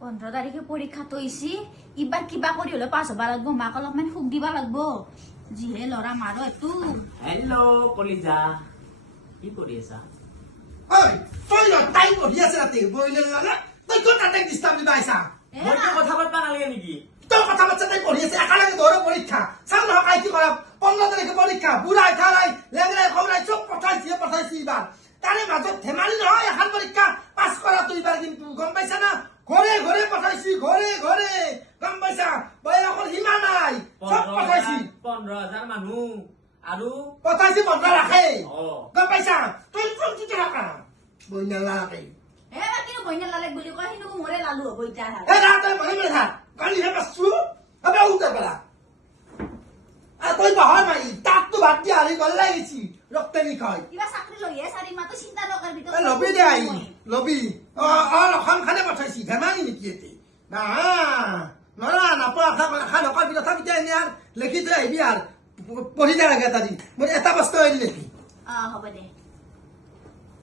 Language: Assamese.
15 তাৰিখে পৰীক্ষা তৈছি ইবাৰ কিবা কৰি হলে পাছ হবা লাগব মাক অলপমান সুখ দিবা লাগব যিহে লৰা মাৰো এটো হেল্ল' কলিজা কি কৰি আছা ঐ তই ন তাই পঢ়ি আছে ৰাতি বইলে লাগে তই কোন তাতে ডিস্টার্ব দিবা আইছা মই কি কথা পাতবা নালাগে নেকি তোর কথা বাচ্চা তাই পঢ়ি আছে একালগে দৌড়ে পরীক্ষা সাল না কাই কি করা 15 তারিখে পরীক্ষা বুড়াই থালাই লেংরাই খবরাই সব পঠাইছি এবার তারে মাজত ধেমালি নহয় এখন পরীক্ষা পাস করা তুই এবার কিন্তু গম পাইছা না ঘরে ঘরে পঠাইছি ঘরে ঘরে গম পাইছা বয়সৰ সীমা নাই সব পঠাইছি 15,000 মানুহ আৰু পঠাইছি বন্ধ রাখে অ গম পাইছা তুই কোন কি রাখা বইনা লাগে এ বা কিনো বইনা লালেক বুলি কয় হিনো মৰে লালু হ'ব ইটা এ রাতে মনে মনে থাক কালি হে পাসু আবে উঠে পড়া আ তুই বাহার মাই তাক তো বাদ দিয়া আরে গল লাগিছি রক্তে নি খাই কিবা চাকৰি লৈ হে চাৰি মাতো চিন্তা নকৰবি এ লবি দে আই লবি লখন খানে পঠাইছি ধেমালি নেকি এতে না নৰা নাপা খা নকৰ বিটা থাকি এনে আৰ লিখি দে আহিবি আৰ পঢ়ি দে লাগে তাৰি মই এটা বস্তু এৰি লিখি হ'ব দে